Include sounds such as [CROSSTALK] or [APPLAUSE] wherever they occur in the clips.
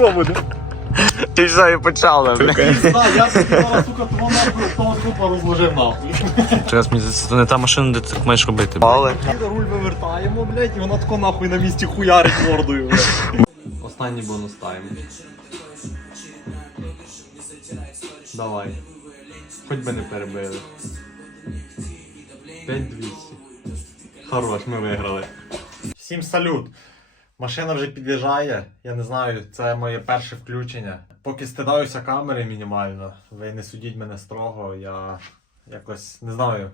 тако буде. Ти вже і почала, бля. Пізда, я собі зараз, сука, того нахуй, того трупа розложив нахуй. Через мені здається, це не та машина, де ти так маєш робити. Але. Руль вивертаємо, блядь, і вона тако нахуй на місці хуярить мордою, блядь. Останній бонус тайм. Давай. Хоч би не перебили. 5200. Хорош, ми виграли. Всім салют! Машина вже під'їжджає. Я не знаю, це моє перше включення. Поки стидаюся камери мінімально. Ви не судіть мене строго, я якось не знаю.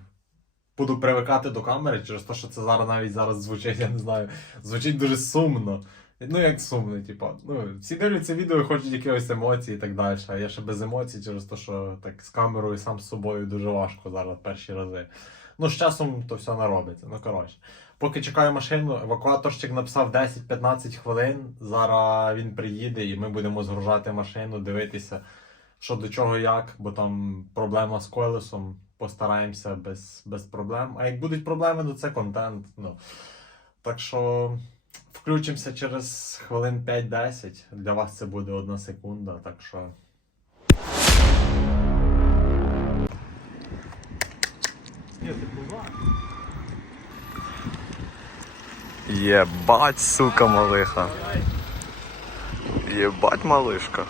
Буду привикати до камери через те, що це зараз навіть зараз звучить, я не знаю. Звучить дуже сумно. Ну, як сумно, типу. Ну, всі дивляться відео хочуть якихось емоцій і так далі. А я ще без емоцій через те, що так з камерою сам з собою дуже важко зараз перші рази. Ну, з часом то все наробиться. Ну, коротше. Поки чекаю машину, евакуаторщик написав 10-15 хвилин. Зараз він приїде і ми будемо згружати машину, дивитися, що до чого як, бо там проблема з колесом. Постараємося без, без проблем. А як будуть проблеми, то це контент. Ну. Так що включимося через хвилин 5-10. Для вас це буде одна секунда, так що. Єбать, сука, малиха. Єбать, малишка.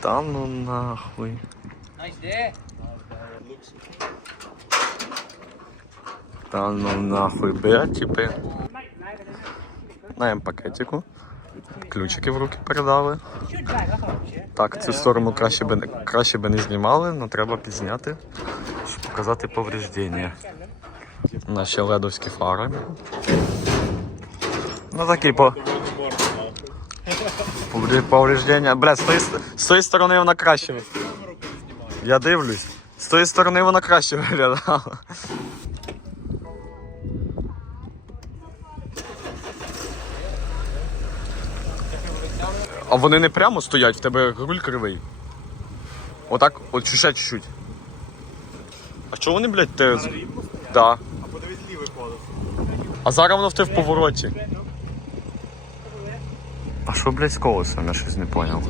Та ну нахуй. Nice day. Та ну нахуй, бля, типи. Наєм пакетику. Ключики в руки передали. Так, цю сторону краще би, краще би не знімали, але треба підзняти, щоб показати повреждення. Наші ледовські фари. Ну такі по. Повреждення. Бля, з тої, з тої сторони вона краще. Я дивлюсь. З тої сторони вона краще виглядала. А вони не прямо стоять, в тебе руль кривий. Отак, от ще чуть-чуть. А чого вони, блядь, те. з- Да. А подивись лівий колесо. А зараз воно в тебе в повороті. А що, блядь, з колесом? Я щось не поняв.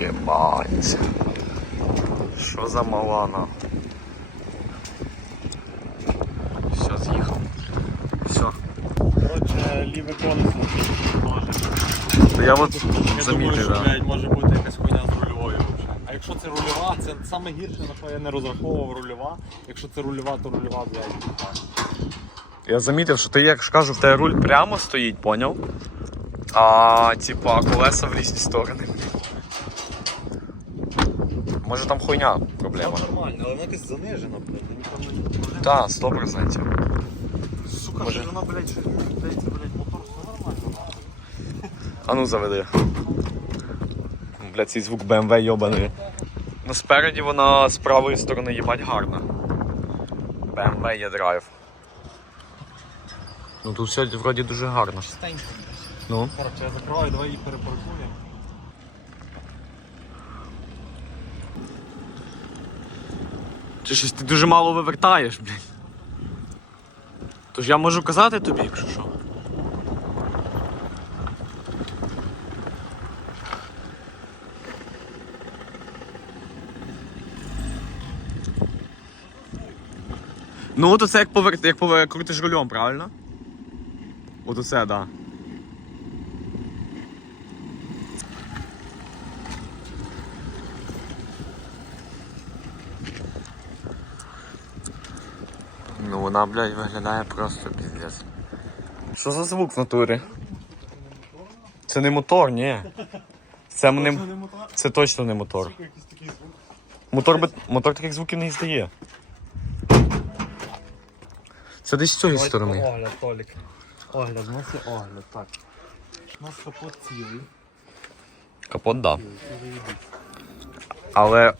Єбать. Що за малана? Все, з'їхав. Все. Ліве колесо. То я от Я думаю, замітив, що да. блядь, може бути якась хуйня з рульовою взагалі. А якщо це рульова, це саме гірше, на що я не розраховував рульова. Якщо це рульова, то рульова, блядь. Я замітив, що ти, як ж кажу, в тебе руль прямо стоїть, поняв? А типа колеса в різні сторони. Може там хуйня проблема. нормально, але вона якась занижена, блядь. Так, 100%. Сука, Може. що вона, блядь, мені здається, блядь, мотор все нормально. нахуй. А ну заведи. Бля, цей звук BMW йобаний. Ну спереді вона з правої сторони їбать гарна. BMW є драйв. Ну тут все вроді дуже гарно. Чистенько. Ну. Коротше, я закриваю, давай її перепаркуємо. Чи щось ти дуже мало вивертаєш, блін. Тож я можу казати тобі, якщо що. Ну, от оце як повер... як повер... крутиш рулем, правильно? От оце, так. Да. Ну вона, блядь, виглядає просто піздець. Що за звук в натурі? Це не мотор, ні. Це, не... Це точно не мотор. Мотор, би... мотор таких звуків не здає. Це десь з цієї сторони. Огляд, Толік. Огляд, у нас є огляд, так. У нас капот цілий. Капот, да. Але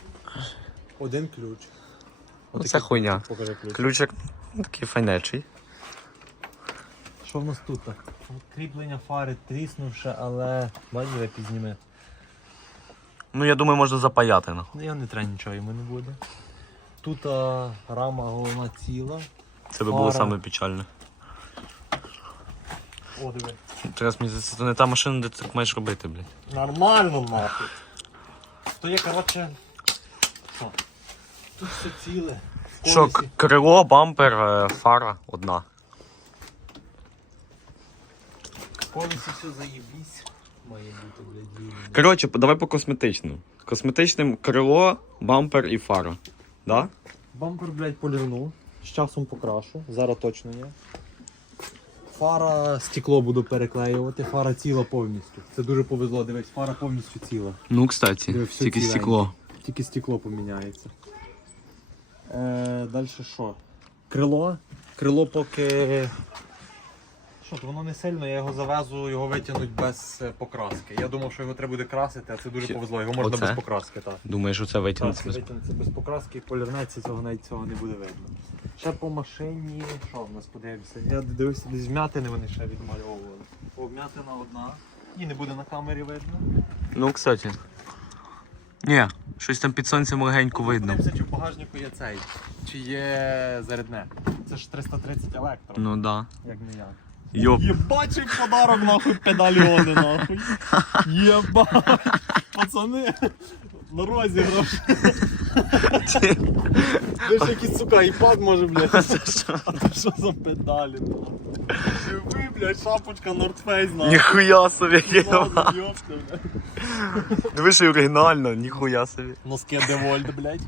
Один ключ. ну, це хуйня. Покажи ключ. Ключик ну, такий файнечий. Що в нас тут? Кріплення фари тріснувше, але бачите, підніме. Ну я думаю, можна запаяти. Ну. Ну я не треба нічого йому не буде. Тут а, рама головна ціла. Це би було Фара. саме печальне. О, диви. Зараз мені здається, це не та машина, де ти так маєш робити, блядь. Нормально нахуй. То є, коротше. Що? Тут все ціле. В Що, колесі. к- крило, бампер, е, фара одна. В колесі все заєбісь. Має бути, блядь, вільне. Коротше, давай по косметичним. Косметичним крило, бампер і фара. Да? Бампер, блядь, полірнув. З часом покрашу. Зараз точно є. Фара стекло буду переклеювати, фара ціла повністю. Це дуже повезло, дивись, фара повністю ціла. Ну, кстати, Диви, все тільки ціленьке. стекло. Тільки стекло поміняється. Е, далі що? Крило. Крило поки. Що, то воно не сильно, я його завезу, його витягнуть без е, покраски. Я думав, що його треба буде красити, а це дуже Ще- повезло. Його можна Оце? без покраски, так. Думаєш, оце Так, витягнеться? це витягнеться без покраски, полірнеться, цього навіть цього не буде видно. Ще по машині, що в нас подивимося? Я дивився, десь вмятини вони ще відмальовували. О, вмятина одна. І не буде на камері видно. Ну, кстати. Ні, щось там під сонцем легенько видно. Подивимося, чи в багажнику є цей, чи є зарядне. Це ж 330 електро, Ну да. як не як. Йоп. Єбачий подарок нахуй педальони нахуй. Єбать. Пацани. На розіграш. Ви ж якийсь сука, іпад може, блядь. А це що за педалі? нахуй? І Ви, блядь, шапочка North Face, нахуй. Ніхуя собі. Ладно, йопта, що оригінально, ніхуя собі. Носки Девольт, блядь.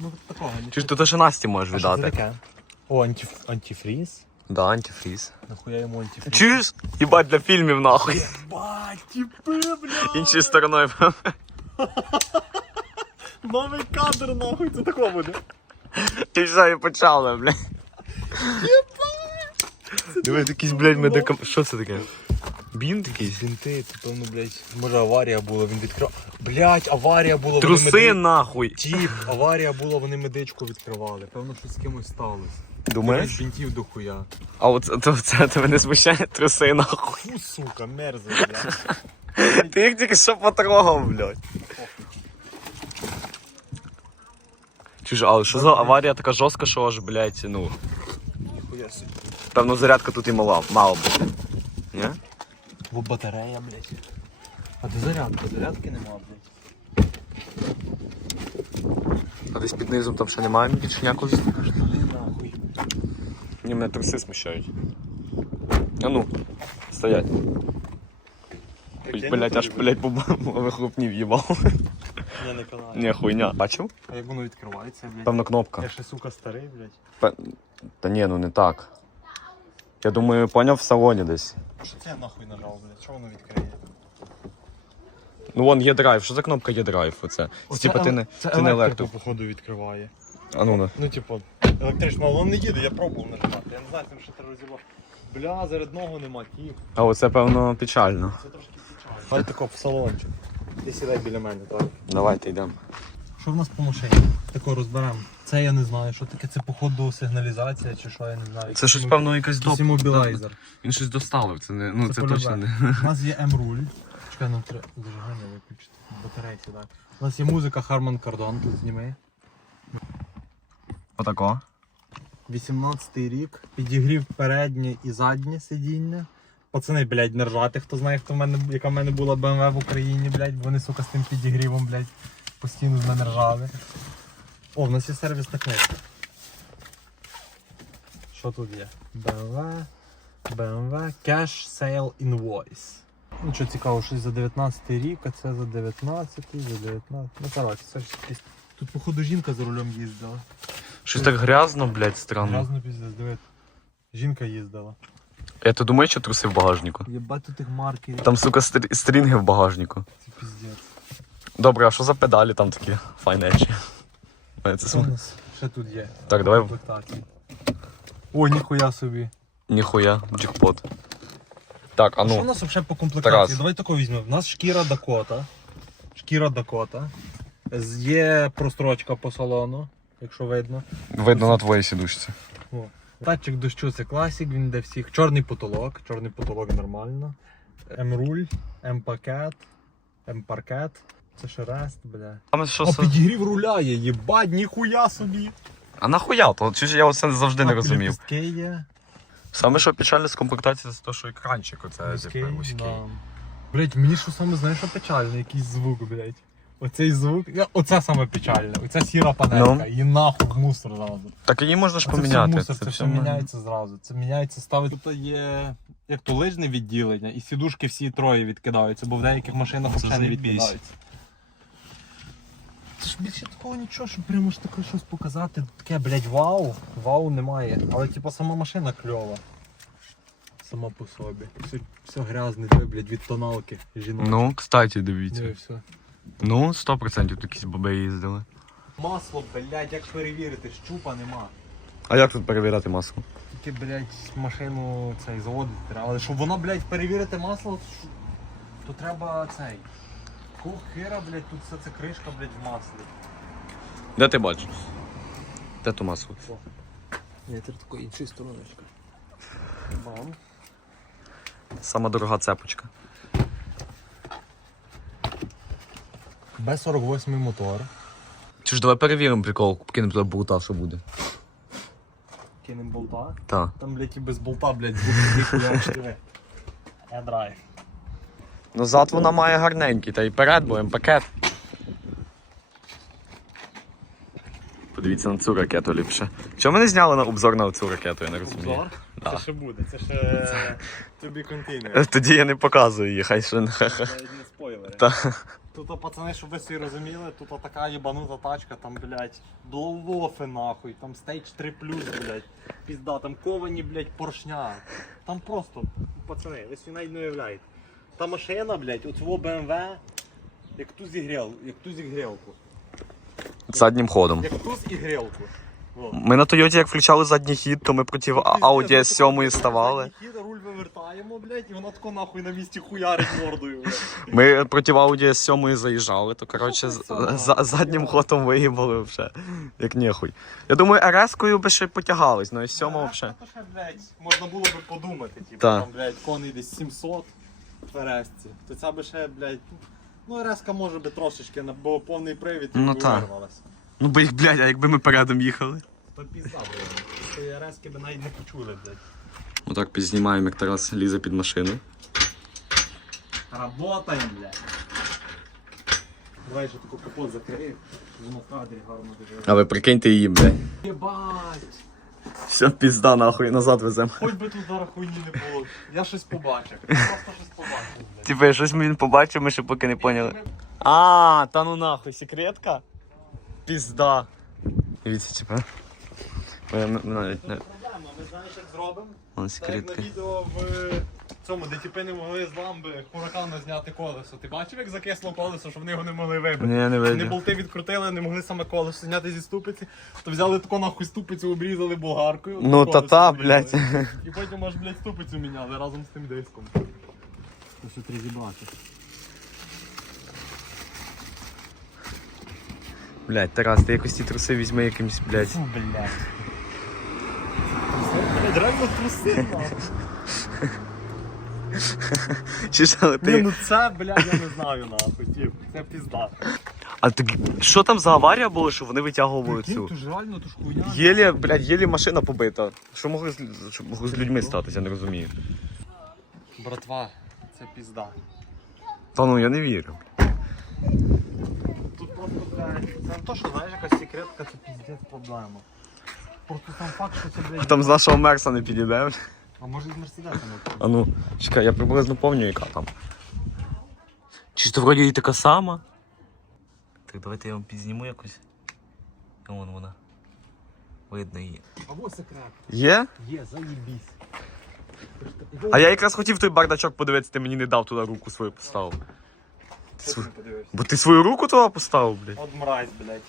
Ну, такого Чи ж ти то ще Насті можеш віддати? О, антиф... антифріз? Да, антифріз. Нахуя йому антифріз? Чуєш? Їбать для фільмів нахуй. Єбать, тіпи, блядь! Іншою стороною. [LAUGHS] Новий кадр, нахуй, це такого буде. І все, і почали, блядь. Диви, якийсь, блядь, медикам... Що це таке? Бінт якийсь? Бінти, це певно, блядь, може аварія була, він відкрив. Блядь, аварія була, Труси вони меди... нахуй. Тіп, аварія була, вони медичку відкривали. Певно, щось з кимось сталося. Думаєш? Блядь, Бінтів до хуя. А от це, це тебе не смущає труси нахуй. Фу, сука, мерзо, [LAUGHS] блядь. Ти їх тільки що потрогав, блядь. Чуж, але що за аварія така жорстка, що аж, блядь, ну, Ніхуя собі. певно зарядка тут і мала, мало бути. Ні? Бо батарея, блядь. А де зарядка? Зарядки нема, блядь. А десь під низом там ще немає більше ніякого. Ні, мене труси смущають. А ну, стоять. Блять, аж, блять, вихлопнів їбав. Я не канаю. Ні, хуйня. Бачив? А як воно відкривається, блядь? Певно кнопка. Я ще, сука, старий, блядь. Пе- Та ні, ну не так. Я думаю, поняв в салоні десь. Що це я нахуй нажав, блядь? Що воно відкриє? Ну вон є драйв. Що за кнопка є драйв? Оце. Типа ти не, це ти не електрику, походу, відкриває. А ну на. Ну, типу, електрично, але не їде, я пробував нажимати. Я не знаю, там що ти розібрав. Бля, зарядного нема, тіп. А оце певно печально. Це трошки печально. Хай тако в салончик. Ти сідай біля мене, так? Давайте йдемо. Що в нас по машині? Тако розберемо. Це я не знаю, що таке, це походу сигналізація чи що, я не знаю. Це щось певно якась Якийсь іммобілайзер. Він щось доставив. Це не ну Це полюбе. точно не. У нас є М-руль. Чекай, нам треба зажигання виключити. Батареї сюди. У нас є музика Harman Kardon, тут зніми. Отако. 18 рік. Підігрів переднє і заднє сидіння. Пацани, блядь, не ржати, хто знає, хто в мене, яка в мене була BMW в Україні, блядь, вони, сука, з тим підігрівом, блядь, постійно з мене ржали. О, в нас є сервісна книжка. Що тут є? BMW, BMW Cash Sale Invoice. Ну, що цікаво, щось за 19 рік, а це за 19, за 19. Ну, коротше, це ж якесь. Тут, походу, жінка за рулем їздила. Щось так грязно, блядь, странно. Грязно піздець, диви. Жінка їздила. Я то думаю, що труси в багажнику. Єбать тут тих маркерів. Там, сука, стрі- стрінги в багажнику. Це піздець. Добре, а що за педалі там такі файнечі? Мене це Що у см... нас ще тут є? Так, давай. Комплектації. О, ніхуя собі. Ніхуя, джекпот. Так, а А що у ну. нас взагалі по комплектації? Тарас. Давай тако візьмемо. У нас шкіра Дакота. Шкіра Дакота. З- Є прострочка по салону, якщо видно. Видно на твоїй сідушці. О. Датчик дощу це класік, він де всіх. Чорний потолок, чорний потолок нормально. М-руль, М-пакет, М-паркет. Це ще рест, бля. А що А підігрів руля є, їбать, ніхуя собі. А нахуя? То чи я оце завжди не розумів. ліпістки є. Саме що печальне з комплектації, це те, що екранчик оце Вузький, типу, вузький. да. Блять, мені що саме знаєш, що печально, якийсь звук, блять. Оцей звук. Я- Оце саме печальне. Оця сіра панелька. Ну. Її нахуй в мусор зразу. Так її можна ж А це поміняти. все мусор, це, Це все все міняється зразу. Це міняється, ставить. Тут є як то лижне відділення, і сідушки всі троє відкидаються, бо в деяких машинах Це взагалі не заєбісь. відкидаються. Це ж більше такого нічого, щоб прямо ж таке щось показати. Таке, блядь, вау. Вау немає. Але типу сама машина кльова. Сама по собі. Все, все грязне, блядь, від тоналки жіночі. Ну, кстати, Ну, і дивіться. все. Ну, 100% тут якісь баби їздили. Масло, блядь, як перевірити, щупа нема. А як тут перевіряти масло? Тільки, блядь, машину цей заводити треба. Але щоб воно, блядь, перевірити масло, то треба цей. Кого хера, блядь, тут все це кришка, блядь, в маслі. Де ти бачиш? Де то масло? Ні, це такої іншої стороночка. Бам. Сама дорога цепочка. Б48 мотор. Чи ж давай перевіримо прикол, кинемо туди болта, що буде. Кинем болта. Так. Там, блядь, і без болта, блядь, звук ніхуя чотири. Я драйв. Назад вона має гарненький, та й перед, бо пакет. Подивіться на цю ракету ліпше. Чому ми не зняли на обзор на цю ракету, я не розумію. Обзор? Да. Це ще буде, це ще [LAUGHS] тобі контейнер. Тоді я не показую її, хай ще не. Навіть не спойлери. Та. Тут, пацани, щоб ви всі розуміли, тут така єбанута тачка, там, блядь, блоуофи нахуй, там стейдж 3 блядь, пізда, там ковані, блядь, поршня. Там просто, пацани, ви собі навіть не уявляєте. Та машина, блядь, у цього BMW, як ту зігрел, як ту зігрелку. Заднім ходом. Як ту і ігрелку. Ми на Тойоті, як включали задній хід, то ми проти Audi Пиздец, S7 ну, ставали. задній хід, руль вивертаємо, блядь, і вона тако нахуй на місці хуярить мордою, блядь. Ми проти Audi S7 заїжджали, то коротше з- за, заднім ходом виїбали вже. Як нехуй. Я думаю, RS-кою би ще потягались, ну S7 Ну, взагалі. То ще, блядь, можна було би подумати, типу, там, блядь, коней десь 700 в РСці. То ця би ще, блядь, ну РСка може би трошечки, на- бо повний привід і Ну, би вирвалася. Ну бо їх, блядь, а якби ми передом їхали. То пізда, блядь. РСки би навіть не почули, блядь. Отак підзнімаємо, як Тарас лізе під машину. Работаємо, блядь. Давай ще таку капот закрию, воно в кадрі гарно дивилося. А ви прикиньте її, блядь. Єбать! Все, пізда, нахуй, назад веземо. Хоч би тут зараз хуйні не було. Я щось побачив. Я просто щось побачив, блядь. Типа, щось він побачив, ми ще поки не поняли. А, та ну нахуй, секретка? Пізда. Дивіться, типа. Ми, ми, ми навіть не... Ми знаєш, як зробимо? Так як на відео в цьому, де тіпи не могли з ламби хуракана зняти колесо. Ти бачив, як закисло колесо, що вони його не могли вибити? Ні, не Вони болти відкрутили, не могли саме колесо зняти зі ступиці, то взяли тако нахуй ступицю, обрізали болгаркою. Ну, колесо та-та, блядь. І потім аж, блядь, ступицю міняли разом з тим диском. Що треба зібрати. Блядь, Тарас, ти якось ті труси візьми якимсь, блядь. Фу, блядь. Блядь, реально труси. Чи ж, але Ні, ну це, блядь, я не знаю, нахуй, тіп. Це пізда. А так, що там за аварія була, що вони витягували цю? то ж реально, то ж хуйня. Єлі, блядь, єлі машина побита. Що могло з, що могло з людьми статися, я не розумію. Братва, це пізда. Та ну я не вірю. Просто, блядь, це не то, що знаєш, якась секретка, це піздець проблема. Просто сам факт, що це, А блядь, там з нашого Мерса не підійде. а може з Мерседеса не А ну, чекай, я приблизно пам'ятаю, яка там. Чи ж то вроді і така сама? Так, давайте я вам підзніму якось. А Вон вона. Видно її. Або секрет. Є? Є, заїбісь. А я якраз хотів той бардачок подивитися, ти мені не дав туди руку свою поставив. Не? Бо ти свою руку туди поставив, блядь. От мразь, блядь.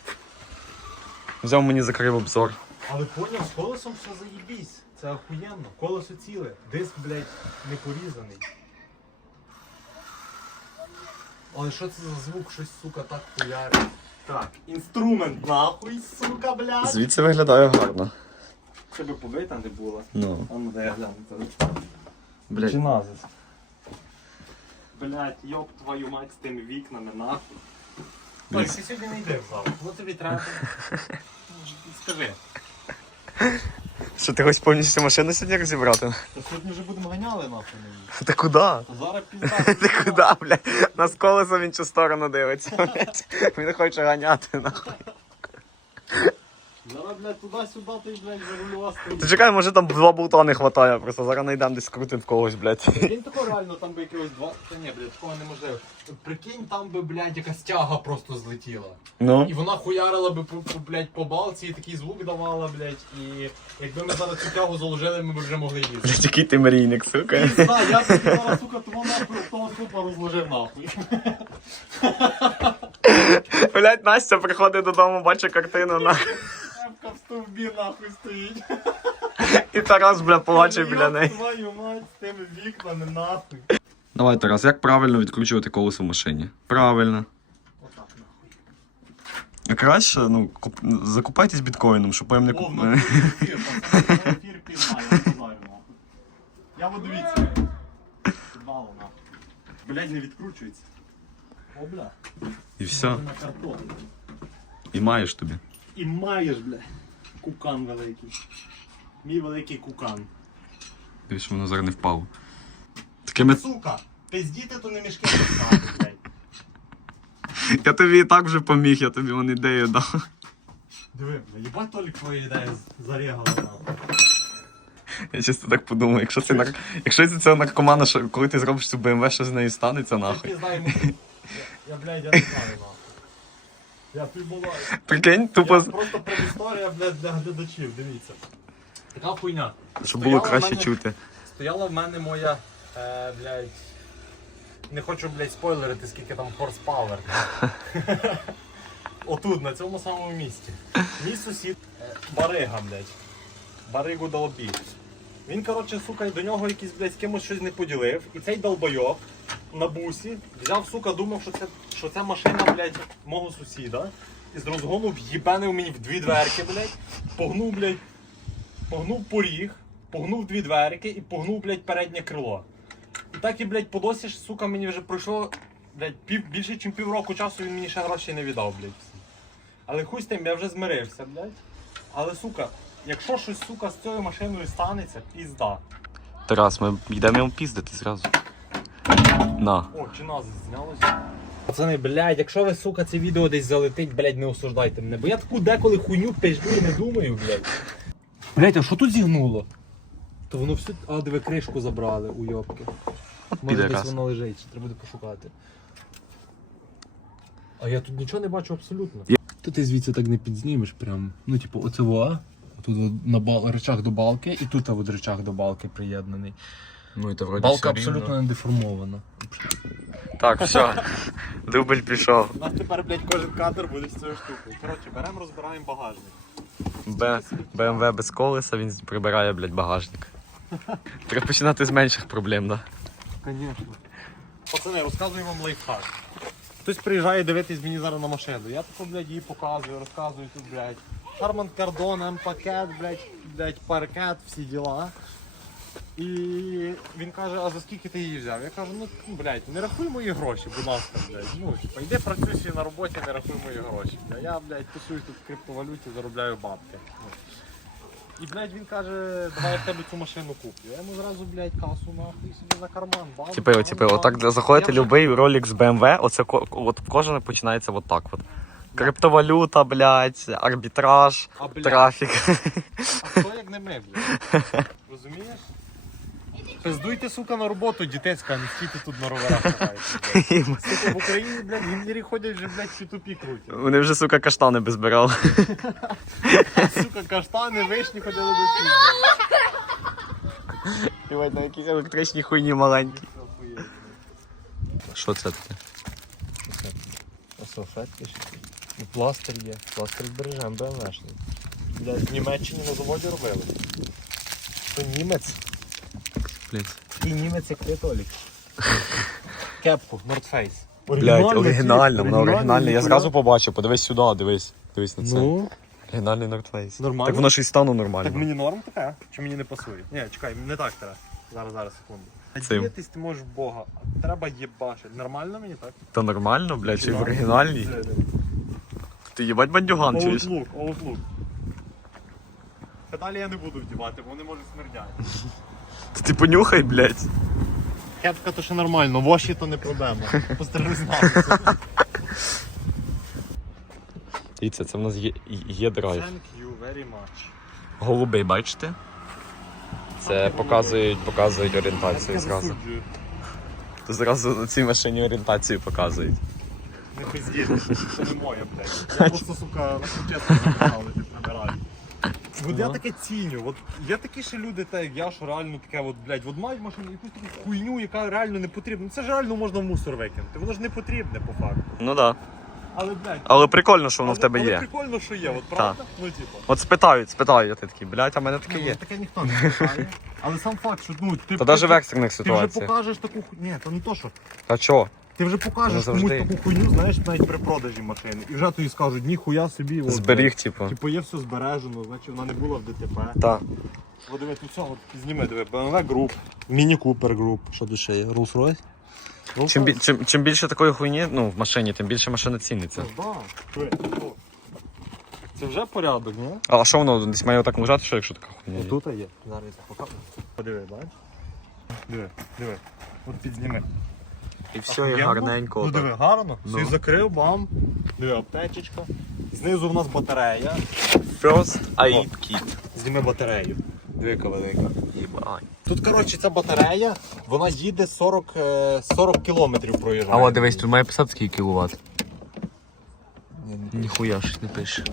Взяв мені закрив обзор. Але поняв, з колесом все заїбісь. Це охуєнно. Колесо ціле. Диск, блядь, не порізаний. Але що це за звук? Щось, сука, так хуярить. Так, інструмент нахуй, сука, блядь. Звідси виглядає гарно. щоб побита не була. Ну. А ну дай я гляну. Блядь. Чиназис. Блять, йоп твою мать з тими вікнами, нахуй. Ой, ти сьогодні не йди в зал. Ну тобі треба. [LAUGHS] Скажи. Що ти хочеш повністю машину сьогодні розібрати? Та сьогодні вже будемо ганяли нахуй. Та куди? Та зараз пізда. [LAUGHS] Ти куди, блядь? Нас колесо в іншу сторону дивиться, блядь. Він хоче ганяти, нахуй. Зараз, блядь, туди-сюди ти, блядь, зарулювати. Ти чекай, може там два болта не хватає, просто зараз знайдемо десь крутим в когось, блядь. Він тако реально там би якогось два. Та ні, блядь, такого неможливо. Прикинь, там би, блядь, якась тяга просто злетіла. Ну. І вона хуярила би по, по, блядь, по балці і такий звук давала, блядь. І якби ми зараз цю тягу заложили, ми б вже могли їздити. Блядь, який ти мрійник, сука. Пізда, я зараз, сука, того нахуй, того супа розложив нахуй. Блядь, Настя приходить додому, бачить картину, нахуй. Шепка в стовбі нахуй стоїть. І Тарас, бля, плаче біля неї. Твою мать з тими вікнами нахуй. Давай, Тарас, як правильно відкручувати колесо в машині? Правильно. Отак нахуй. Краще, ну, куп- закупайтесь біткоїном, щоб потім не О, в куп... натурі ефір, ефір я не нахуй. Я буду дивіться. Підвало нахуй. Блядь, не відкручується. О, бля. І все. На картон. І маєш тобі. І маєш, бля. Кукан великий. Мій великий кукан. Щоб воно зараз не впало. Такими... Сука, пиздіти то не мішки поставити, блядь. Я тобі і так вже поміг, я тобі вон ідею дав. Диви, бля, їбать Толік твої ідеї зарігала нахуй. Я чисто так подумав, якщо це нар... якщо це цього наркомана, що коли ти зробиш цю БМВ, що з нею станеться Я нахуй. Я, я, блядь, я не знаю нахуй. Я півбуваю. Прикинь, тупо, просто предісторія, блядь, для глядачів, дивіться. Така хуйня. щоб було Стояла в краще мене- чути. Стояла в мене моя, е, блядь, не хочу, блядь, спойлерити, скільки там horsepower. [LAUGHS] Отут, на цьому самому місці. Мій сусід е, Барига, блядь. Баригу долбі. Він, коротше, сука, до нього якийсь, блядь, з кимось щось не поділив. І цей долбойоб на бусі взяв, сука, думав, що це, що це машина, блядь, мого сусіда. І з розгону в'їбенив мені в дві дверки, блядь. Погнув, блядь, погнув поріг, погнув дві дверки і погнув, блядь, переднє крило. І так і, блядь, по досі сука, мені вже пройшло, блядь, пів, більше, ніж півроку часу він мені ще грошей не віддав, блядь. Але хуй з тим, я вже змирився, блядь. Але, сука, якщо щось, сука, з цією машиною станеться, пізда. Тарас, ми йдемо йому піздити зразу. На. О, чи нас знялося? Пацани, блядь, якщо ви, сука, це відео десь залетить, блядь, не осуждайте мене. Бо я таку деколи хуйню пизду і не думаю, блядь. Блядь, а що тут зігнуло? То воно все. А, диви, кришку забрали у йобки. Може десь підарас. воно лежить, треба буде пошукати. А я тут нічого не бачу абсолютно. То ти звідси так не підзнімеш прям. Ну, типу, оце во. Тут от на бал... речах до балки, і тут от речах до балки приєднаний. Ну і то вроді Балка абсолютно не деформована. Так, все. Дубль пішов. У нас тепер, блядь, кожен кадр буде з цією штукою. Коротше, беремо, розбираємо багажник. Б... БМВ без колеса, він прибирає, блядь, багажник. Треба починати з менших проблем, да? Звісно. Пацани, розказую вам лайфхак. Хтось приїжджає дивитись мені зараз на машину. Я тако, блядь, її показую, розказую тут, блядь. Harman Kardon, М-пакет, блядь, блядь, паркет, всі діла. І він каже, а за скільки ти її взяв? Я кажу, ну блядь, не рахуй мої гроші, будь ласка, блядь. Ну, типа, йди працюй на роботі, не рахуй мої гроші. Бля. Я, блядь, тусуюсь тут в криптовалюті, заробляю бабки. Ну. І, блядь, він каже, давай я в тебе цю машину куплю. Я йому зразу, блядь, касу нахуй собі на карман. Бам, Типи, типи, отак заходите Я любий ролик з BMW, оце ко- от кожен починається от так от. Криптовалюта, блядь, арбітраж, А, блядь, трафік. а хто як не ми, блядь? Розумієш? Пиздуйте, сука, на роботу, дітецька, а не стійте тут на роверах. [LAUGHS] Сука, в Україні, блядь, гімнірі ходять вже, блядь, в тупі крутять. Вони вже, сука, каштани би збирали. [LAUGHS] Сука, каштани, вишні ходили до [LAUGHS] Івать, на якісь електричні хуйні маленькі. Що це таке? Салфетки ще. І пластир є. Пластир збережемо, БМВшний. Блядь, в Німеччині на заводі робили. Що німець? Блядь. Такий німець, як ти, Толік. [LAUGHS] Кепку, North Face. Блядь, оригінально, воно оригінальне. Я зразу побачив, подивись сюди, дивись. Дивись на це. Ну, Оригінальний Нортфейс. Нормально. Так воно ж і стану нормально. Так мені норм таке? Чи мені не пасує? Ні, чекай, не так треба. Зараз, зараз, секунду. Цим. Надіятись ти можеш в Бога. а Треба їбашити. Нормально мені так? Та нормально, блядь, чи в оригінальній. Ти їбать бандюган, чуєш? Outlook, Outlook. Педалі я не буду вдівати, бо вони можуть смердяти. [LAUGHS] Ти понюхай, блядь. Кепка то ще нормально, воші то не проблема. [LAUGHS] Постережись Дивіться, це в нас є, є драйв. Thank you very much. Голубий, бачите? Це показують, показують орієнтацію зразу. То зразу на цій машині орієнтацію показують. Не пиздіть, це не моє, блядь. Я [LAUGHS] просто, сука, на чесно прибираю. От я таке ціню, от є такі ще люди, так як я, що реально таке, от, блядь, от мають машину якусь таку хуйню, яка реально не потрібна. Ну це ж реально можна в мусор викинути, воно ж не потрібне по факту. Ну так. Да. Але, блядь, Але прикольно, що воно в тебе але є. прикольно, що є, от правда? Ну, типу. От спитають, спитають, ти такий, блядь, а в мене таке Ну, є. Таке ніхто не питає. Але сам факт, що ну, ти, Та навіть в ти, екстрених ти вже ситуаціях. покажеш таку ху- Ні, то не то, що. А чого? Ти вже Ну, покажеш комусь завжди. таку хуйню, знаєш, навіть при продажі машини. І вже тобі скажуть, ніхуя собі. от, Зберіг, типу. Типу є все збережено, значить вона не була в ДТП. Так. О, диви, тут все, от, зніми, диви, BMW Group, Mini Cooper Group, що тут ще є, Rolls-Royce. Чим, бі- чим, чим більше такої хуйні ну, в машині, тим більше машина ціниться. Ну, да. Диви, о. Це вже порядок, ні? А що воно десь має отак лежати, що якщо така хуйня? Є. Зараз я покажу. Подиви, бачиш? Диви, диви. От підзніми. І все, і гарненько. Ну диви, гарно. Ну. Все закрив, бам. Диви, аптечечка. Знизу в нас батарея. First Aid Kit. Зніми батарею. Диви, яка велика. Їбать. Тут, коротше, ця батарея, вона їде 40, е, 40 кілометрів проїжджає. А от дивись, тут має писати скільки кіловат. Ніхуя ж не пише.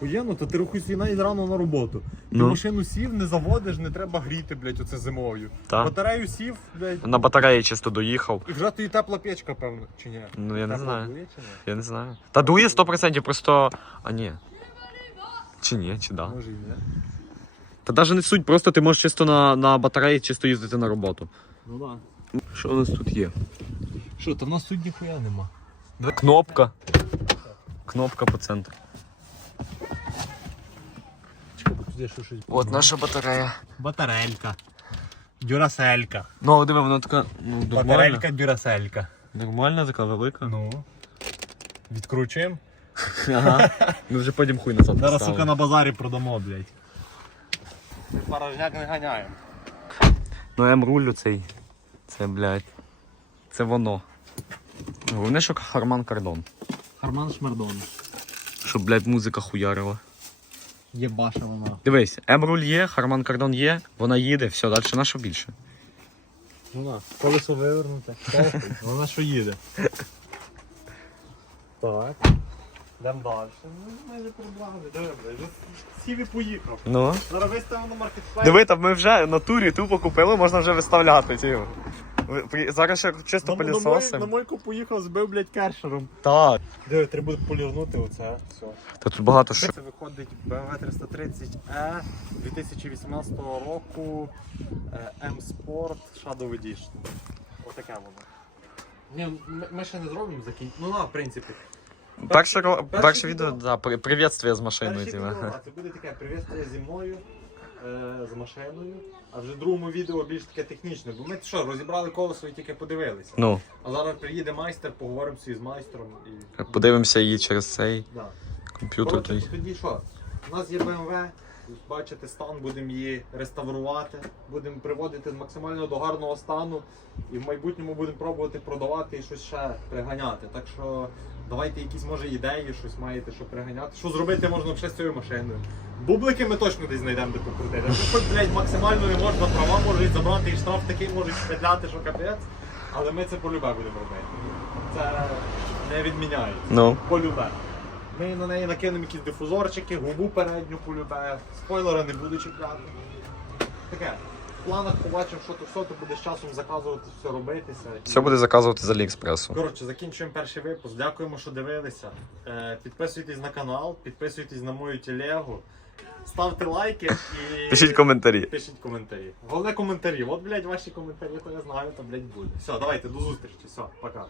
Охуєнно, то ти свій навіть рано на роботу. Ти Ну. машину сів, не заводиш, не треба гріти, блядь, оце зимою. Та. Батарею сів, блядь, На батареї чисто доїхав. і вже тобі тепла печка, певно, чи ні? Ну я не Тепла знаю. дує чи ні? Я не знаю. Та дує 100%, просто. А ні. Чи ні, чи да. Може і ні. Та навіть не суть, просто ти можеш чисто на, на батареї чисто їздити на роботу. Ну да. Що у нас тут є? Що, та в нас тут ніхуя нема. Кнопка. Кнопка по центру. Є що щось. От наша батарея. Батарелька. Дюраселька. Ну, диви, вона така. Ну, нормальна. Батарелька дюраселька. Нормальна, така велика. Ну. Відкручуємо. Ага. Ми вже потім хуй назад. Зараз, сука, на базарі продамо, блядь. Ми порожняк не ганяємо. Ну, М-рулю цей. Це, блядь. Це воно. Головне, що Харман Кардон. Харман Шмардон. Щоб, блядь, музика хуярила. Єбаша вона. Дивись, М-руль є, Харман Кардон є, вона їде, все, далі на що більше. Ну да. Колесо вивернуте. [LAUGHS] Вона що їде. Так. Йдемо далі. Ну, майже проблеми. Диви, блядь, вже сів і поїхав. Ну. Зараз виставимо на маркетплейс. Диви, там ми вже на турі тупо купили, можна вже виставляти. Ті. Зараз ще чисто на, на, мой, пилісосим. мойку поїхав, збив, блядь, кершером. Так. Диви, треба буде полірнути оце. Все. Та тут багато що. Це виходить BMW 330E 2018 року е, M-Sport Shadow Edition. Отаке воно. Ні, ми, ми ще не зробимо закінчення. Ну, на, в принципі. Перше, ро- перше перше відео, відео. да, при- з машиною. Перше типа. відео, а це буде таке привітання зі мною, е, з машиною. А вже в другому відео більш таке технічне. Бо ми що, розібрали колесо і тільки подивилися. Ну, А зараз приїде майстер, поговоримо всі з майстром і. подивимося її через цей Да. комп'ютер. Коротше, той. тоді що? У нас є BMW, бачите стан, будемо її реставрувати, будемо приводити максимально до гарного стану і в майбутньому будемо пробувати продавати і щось ще приганяти. Так що давайте якісь може ідеї, щось маєте, що приганяти. Що зробити можна ще з цією машиною. Бублики ми точно десь знайдемо де покрутити. Хоч, блядь, максимально не можна, права можуть забрати і штраф такий можуть петляти, що капець. Але ми це полюбе будемо робити. Це не відміняється. Ну. Полюбе. Ми на неї накинемо якісь дифузорчики, губу передню полюбе, спойлера не буду чіпляти. Таке. В планах побачимо, що то все, то буде з часом заказувати, все робитися. Все буде заказувати з Аліекспресу. Коротше, закінчуємо перший випуск. Дякуємо, що дивилися. Е, підписуйтесь на канал, підписуйтесь на мою телегу, ставте лайки і Пишіть коментарі. пишіть коментарі. Головне коментарі. От, блядь, ваші коментарі, то я знаю, то, блядь, буде. Все, давайте, до зустрічі. Все, пока.